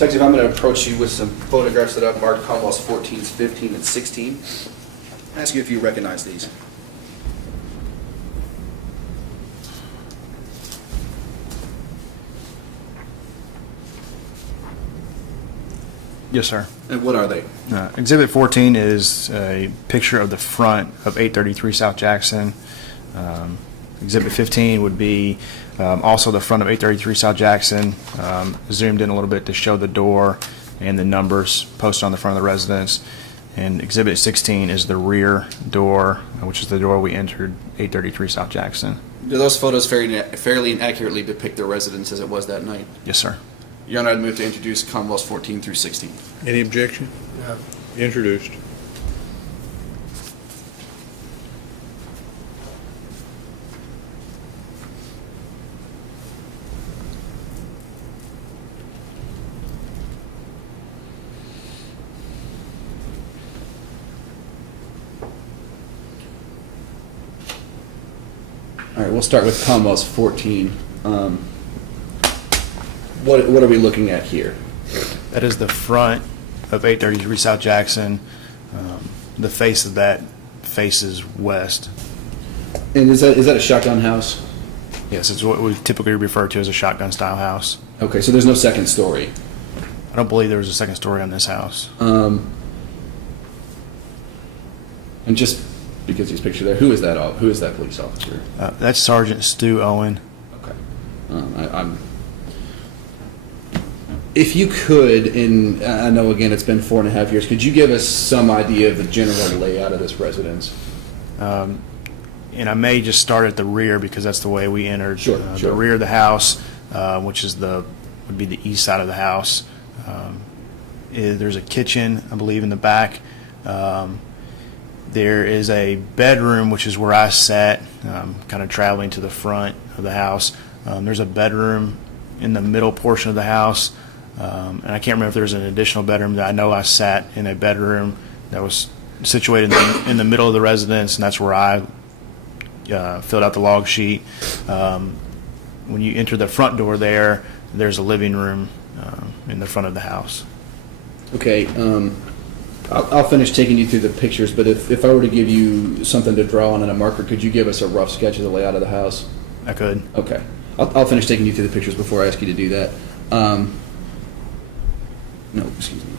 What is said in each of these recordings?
Detective, I'm going to approach you with some photographs that I've marked Commonwealths 14, 15, and 16. I'll ask you if you recognize these. Yes, sir. And what are they? Exhibit 14 is a picture of the front of 833 South Jackson. Exhibit 15 would be also the front of 833 South Jackson, zoomed in a little bit to show the door and the numbers posted on the front of the residence. And Exhibit 16 is the rear door, which is the door we entered 833 South Jackson. Do those photos fairly and accurately depict the residence as it was that night? Yes, sir. Your Honor, I'd move to introduce Commonwealths 14 through 16. Any objection? No. Introduced. All right, we'll start with Commonwealths 14. What are we looking at here? That is the front of 833 South Jackson. The face of that faces west. And is that a shotgun house? Yes, it's what we typically refer to as a shotgun style house. Okay, so there's no second story. I don't believe there was a second story on this house. And just because he's pictured there, who is that police officer? That's Sergeant Stu Owen. Okay. If you could, and I know again it's been 4.5 years, could you give us some idea of the general layout of this residence? And I may just start at the rear because that's the way we entered. Sure. The rear of the house, which is would be the east side of the house. There's a kitchen, I believe, in the back. There is a bedroom, which is where I sat, kind of traveling to the front of the house. There's a bedroom in the middle portion of the house, and I can't remember if there's an additional bedroom. I know I sat in a bedroom that was situated in the middle of the residence, and that's where I filled out the log sheet. When you enter the front door there's a living room in the front of the house. Okay. I'll finish taking you through the pictures, but if I were to give you something to draw on and a marker, could you give us a rough sketch of the layout of the house? I could. Okay. I'll finish taking you through the pictures before I ask you to do that. No, excuse me.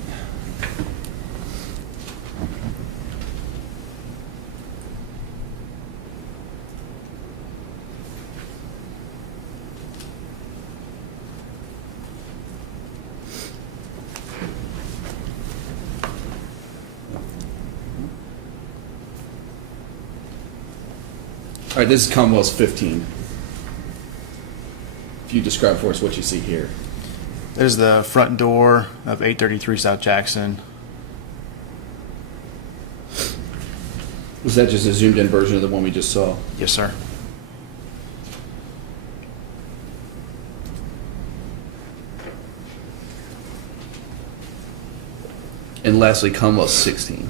All right, this is Commonwealth's 15. If you describe for us what you see here. There's the front door of 833 South Jackson. Was that just a zoomed in version of the one we just saw? Yes, sir. And lastly, Commonwealth 16.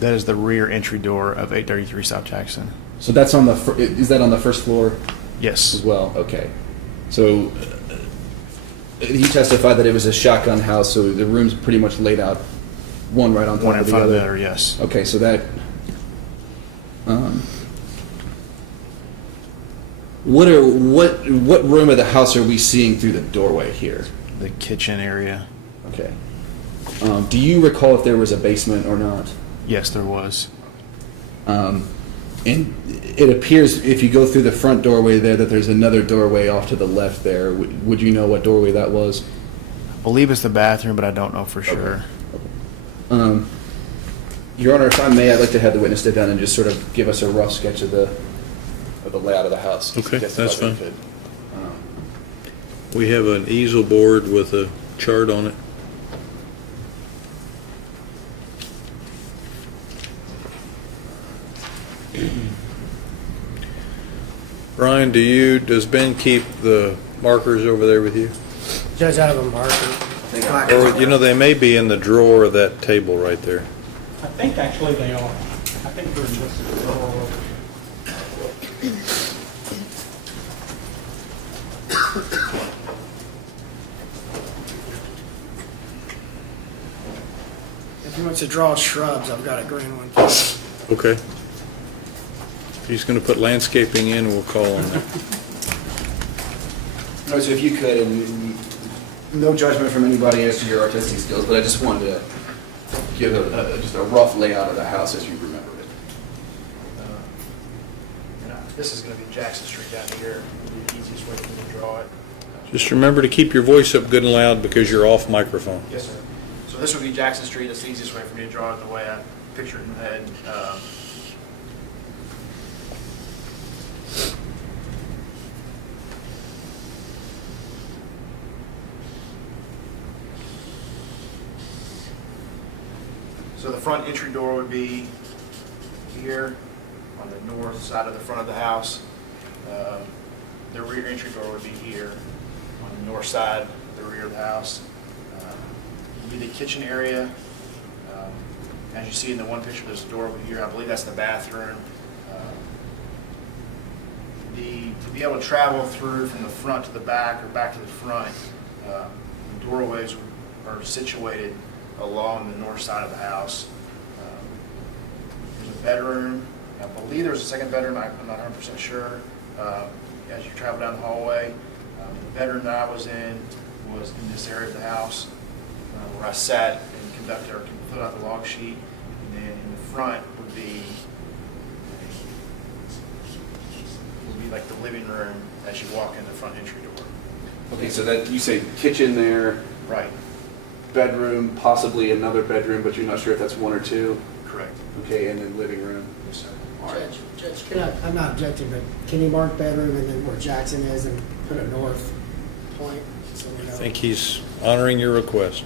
That is the rear entry door of 833 South Jackson. So that's on the is that on the first floor Yes. as well? Okay. So he testified that it was a shotgun house, so the room's pretty much laid out one right on top One in of the front of other. the other, yes. Okay, so that what room of the house are we seeing through the doorway here? The kitchen area. Okay. Do you recall if there was a basement or not? Yes, there was. And it appears if you go through the front doorway there that there's another doorway off to the left there. Would you know what doorway that was? I believe it's the bathroom, but I don't know for sure. Your Honor, if I may, I'd like to have the witness step down and just sort of give us a rough sketch of the layout of the house. Okay, that's fine. Could. We have an easel board with a chart on it. Brian, does Ben keep the markers over there with you? Judge, I have a marker. Or, they may be in the drawer of that table right there. I think actually they are. I think they're in this drawer. He wants to draw shrubs. I've got a green one. Okay. If he's going to put landscaping in, we'll call on that. No, so if you could, and no judgment from anybody as to your artistic skills, but I just wanted to give just a rough layout of the house as you remember it. This is going to be Jackson Street down here. It'll be the easiest way for me to draw it. Just remember to keep your voice up good and loud because you're off microphone. Yes, sir. So this would be Jackson Street. That's the easiest way for me to draw it the way I pictured it in my head. So the front entry door would be here on the north side of the front of the house. The rear entry door would be here on the north side of the rear of the house. Would be the kitchen area. As you see in the one picture, there's a door over here. I believe that's the bathroom. To be able to travel through from the front to the back or back to the front, the doorways are situated along the north side of the house. There's a bedroom. I believe there's a second bedroom. I'm not 100% sure. As you travel down the hallway, the bedroom that I was in was in this area of the house where I sat and conducted or filled out the log sheet. And then in the front would be like the living room as you walk in the front entry door. Okay, so that you say kitchen there, Right. bedroom, possibly another bedroom, but you're not sure if that's one or two. Correct. Okay, and then living room. Yes, sir. All right. Judge, I'm not objecting, but can you mark bedroom and then where Jackson is and put a north point? So we know. I think he's honoring your request.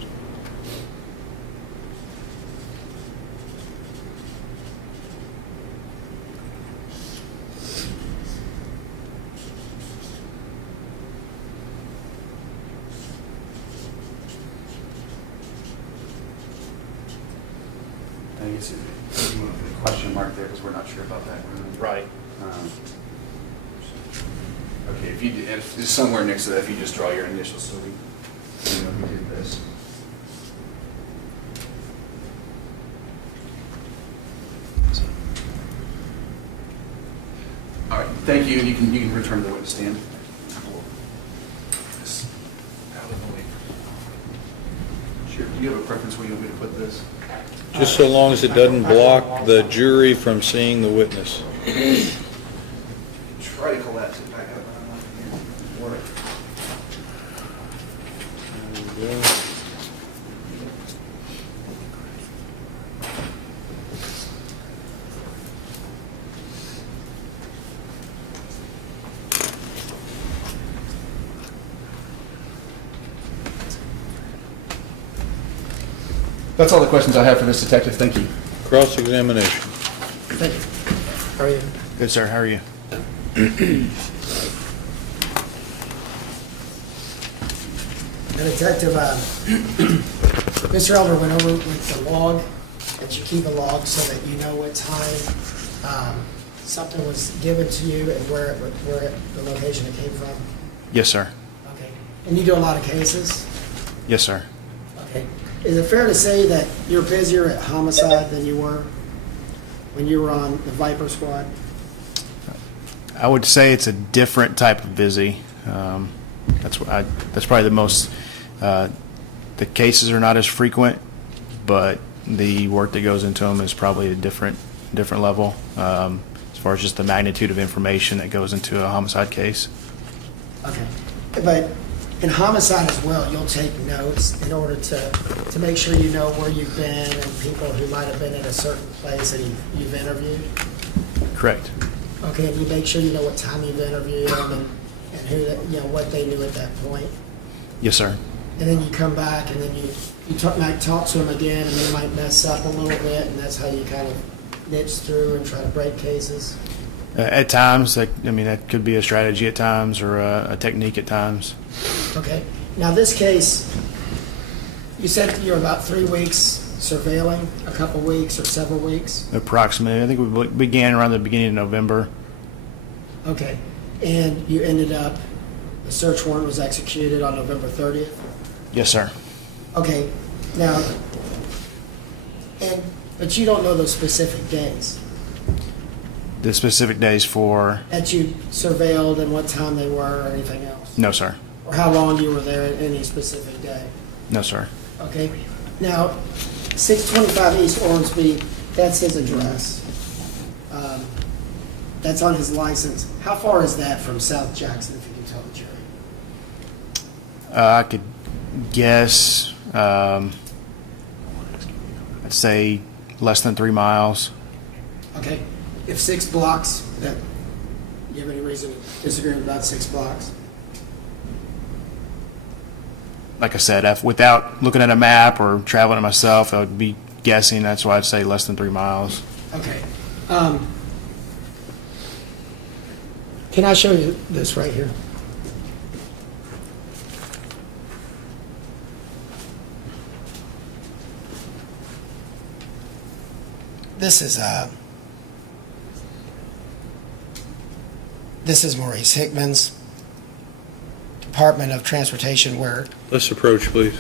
I guess you want to put a question mark there because we're not sure about that room. Right. Okay, if it's somewhere next to that, if you just draw your initials so we know who did this. All right, thank you. You can return to the witness stand. This out of the way. Sure. Do you have a preference where you want me to put this? Just so long as it doesn't block the jury from seeing the witness. Try to collapse it back up. Work. There we go. That's all the questions I have for this detective. Thank you. Cross-examination. Thank you. How are you? Good, sir. How are you? The detective, Mr. Elder went over with the log, that you keep a log so that you know what time something was given to you and where the location it came from. Yes, sir. Okay. And you do a lot of cases? Yes, sir. Okay. Is it fair to say that you're busier at homicide than you were when you were on the Viper squad? I would say it's a different type of busy. That's probably the most. The cases are not as frequent, but the work that goes into them is probably a different level as far as just the magnitude of information that goes into a homicide case. Okay. But in homicide as well, you'll take notes in order to make sure you know where you've been and people who might have been in a certain place that you've interviewed? Correct. Okay, and you make sure you know what time you've interviewed them and who, what they knew at that point? Yes, sir. And then you come back and then you might talk to them again and they might mess up a little bit and that's how you kind of niche through and try to break cases? At times, that could be a strategy at times or a technique at times. Okay. Now this case, you said you're about 3 weeks surveilling, a couple weeks or several weeks? Approximately. I think we began around the beginning of November. Okay. And you ended up, the search warrant was executed on November 30th? Yes, sir. Okay. Now, But you don't know those specific days The specific days for, that you surveilled and what time they were or anything else? no, sir. Or how long you were there at any specific day? No, sir. Okay, now, 625 East Ormsby, that's his address. That's on his license. How far is that from South Jackson, if you can tell the jury? I could guess, I'd say less than 3 miles. Okay, if 6 blocks, that, do you have any reason to disagree about 6 blocks? Like I said, without looking at a map or traveling it myself, I would be guessing. That's why I'd say less than 3 miles. Okay. Can I show you this right here? This is Maurice Hickman's Department of Transportation, where Let's approach, please.